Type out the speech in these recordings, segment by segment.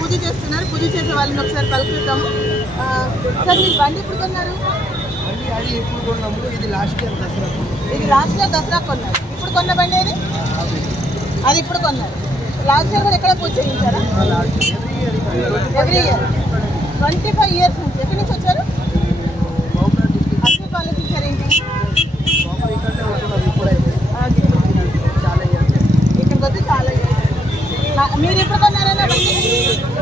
పూజ చేస్తున్నారు. పూజ చేసే వాళ్ళని ఒకసారి పలుకుతాము. సార్ మీరు బండి ఎప్పుడు కొన్నారు? ఇది లాస్ట్ ఇయర్ దసరా కొన్నారు. ఇప్పుడు కొన్న బండి ఏది? అది ఇప్పుడు కొన్నారు. లాస్ట్ ఇయర్ కూడా ఎక్కడ పూజ చేయించారా? ఎవ్రీ ఇయర్ 25 years నుంచి. ఎక్కడి నుంచి వచ్చారు? అన్ని కాలేజ్ ఇచ్చారు. ఏంటి ఇక్కడికి వచ్చి చాలా మీరు ఎప్పుడు కొన్నారన్నా బండి?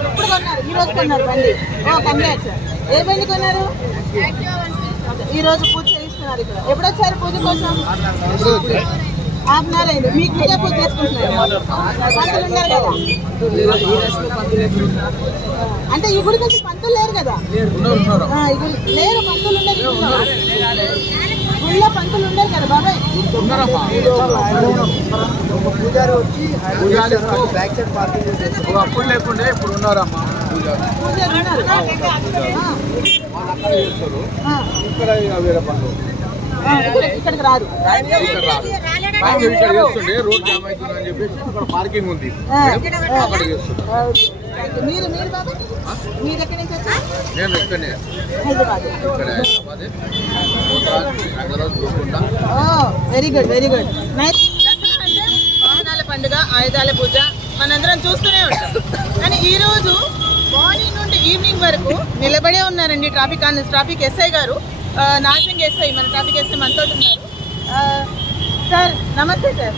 ఇప్పుడు కొన్నారు. ఈరోజు కొన్నారు బండి. కంగ్రాట్స్. ఏ బండి కొన్నారు? ఈరోజు పూజ చేయిస్తున్నారు ఇక్కడ. ఎప్పుడు వచ్చారు పూజ కోసం? హాఫ్ అయింది. మీకు మీరే పూజ చేసుకుంటున్నారు. పంతులు ఉన్నారు కదా? అంటే ఈ గుడి నుంచి పంతులు లేరు కదా? లేరు, పంతులు ఉండరు. గుళ్ళో పంతులు ఉండరు కదా బాబాయ్? అప్పుడు లేకుండే ఇప్పుడు ఉన్నారమ్మా. ఇక్కడికి రారు. ఇక్కడ చేస్తుండే రోడ్ జామ్ అవుతుందని చెప్పేసి అక్కడ పార్కింగ్ ఉంది. మీరు బాబాయ్ మీరు ఎక్కడి నుంచి వచ్చారు? నేను ఇక్కడనే very good very good. Nice. Dasara అంటే వాహనాల పండుగ, ఆయుధాల పూజ మనందరం చూస్తూనే ఉంటాం. కానీ ఈరోజు మార్నింగ్ నుండి ఈవినింగ్ వరకు నిలబడే ఉన్నారండి ట్రాఫిక్ ఎస్ఐ గారు, నార్సింగ్ ఎస్ఐ, మన ట్రాఫిక్ ఎస్ఐ మనతో ఉన్నారు. సార్ నమస్తే సార్.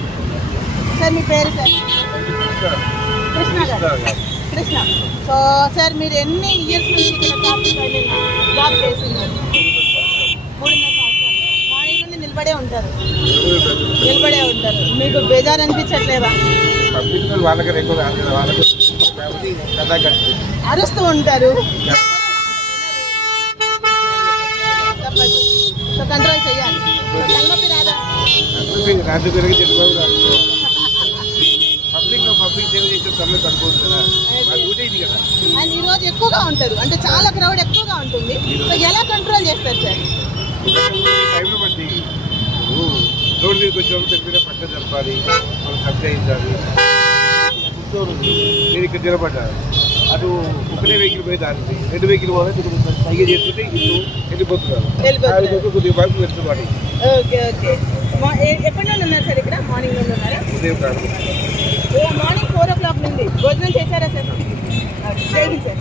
సార్ మీ పేరు సార్? కృష్ణ గారు. కృష్ణ. సో సార్ మీరు ఎన్ని ఇయర్స్ నుంచి ఇక్కడ ట్రాఫిక్ జాబ్ చేస్తున్నారు? 3.5 సంవత్సరాలు. మార్నింగ్ నుండి నిలబడే ఉంటారు. మీకు బేజారు అనిపించట్లేదా? అరుస్తూ ఉంటారు. తప్పదు. సో కంట్రోల్ చేయాలి. తలనొప్పి రాదా? అండ్ ఈ రోజు ఎక్కువగా ఉంటారు, అంటే చాలా క్రౌడ్ ఎక్కువగా ఉంటుంది. సో ఎలా కంట్రోల్ చేస్తారు సార్? రోడ్డు మీదకి వచ్చే వాళ్ళు దగ్గర పట్ట జరపాలి, వాళ్ళు సబ్జాయించాలి. మీరు ఇక్కడ నిలబడ్డారు, అటు ఒకటే వెహికల్ పోయి దానికి 2 వెహికల్ పోవాలి. సైగ చేస్తుంటే ఇటు వెళ్ళిపోతున్నారు. కొద్దిగా వైపు వెళ్తున్నారు. Okay okay. ఎప్పటి నుండి ఉన్నారు సార్ ఇక్కడ? మార్నింగ్ నుండి ఉన్నారా? ఉదయం కాదు, మార్నింగ్ 4 o'clock నుండి. భోజనం చేశారా సార్? చేయండి సార్.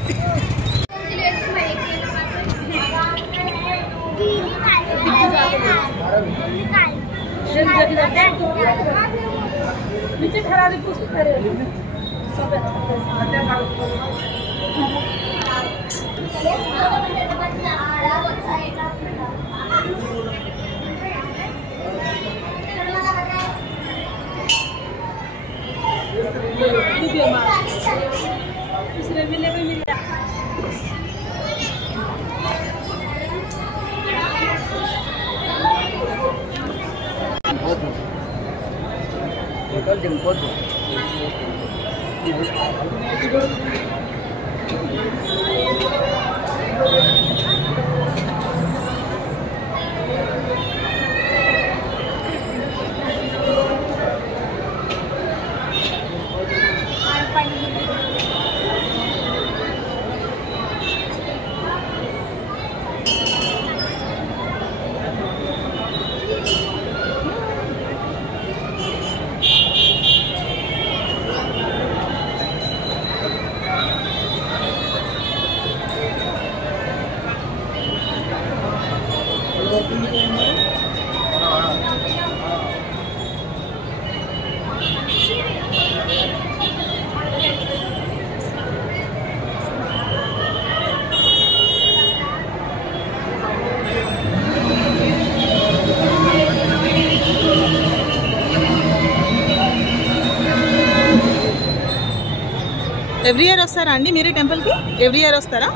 ఎవ్రీ ఇయర్ వస్తారా అండి మీరు టెంపుల్కి? ఎవ్రీ ఇయర్ వస్తారా?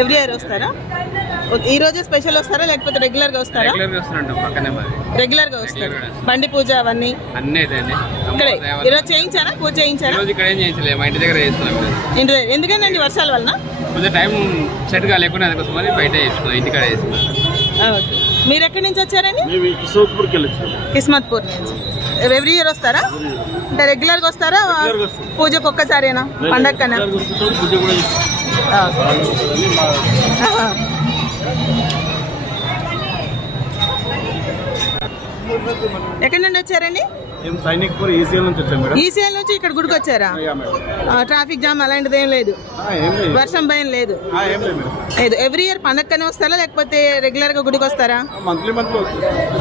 ఎవ్రీ ఇయర్ వస్తారా? ఈ రోజే స్పెషల్ వస్తారా లేకపోతే రెగ్యులర్ గా వస్తారా? రెగ్యులర్ గా వస్తారు. బండి పూజ అవన్నీ ఇక్కడే ఈరోజు చేయించారా? పూజ చేయించారా? ఇంటి దగ్గర. ఎందుకండి వర్షాల వలన టైం సెట్ గా లేకుండా బయట ఇంటికాడ. మీరు ఎక్కడి నుంచి వచ్చారండి? కిస్మత్పూర్ నుంచి. ఎవ్రీ ఇయర్ వస్తారా? అంటే రెగ్యులర్గా వస్తారా? పూజకు ఒక్కసారేనా పండగకనా? ఎక్కడి నుండి వచ్చారండి? ఈసీఎల్ నుంచి ఇక్కడ గుడికి వచ్చారా? ట్రాఫిక్ జామ్ అలాంటిది ఏం లేదు, వర్షం భయం లేదు. ఎవ్రీ ఇయర్ పండగకనే వస్తారా లేకపోతే రెగ్యులర్ గా గుడికి వస్తారా?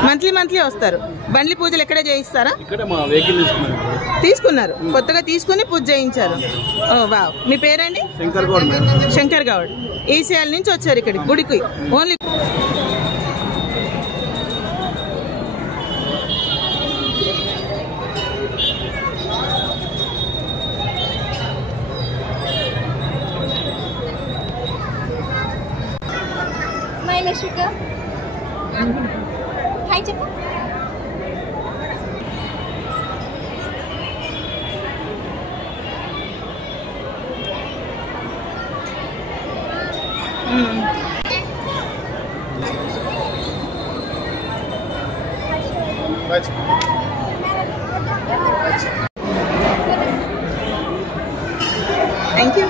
మంత్లీ వస్తారు. బండ్లి పూజలు ఎక్కడే చేయిస్తారా? తీసుకున్నారు, కొత్తగా తీసుకుని పూజ చేయించారు. ఓ వావ్. మీ పేరండి? శంకర్ గౌడ్. ఈసీఎల్ నుంచి వచ్చారు ఇక్కడికి గుడికి ఓన్లీ. హాయ్ చెప్పు. Thank you.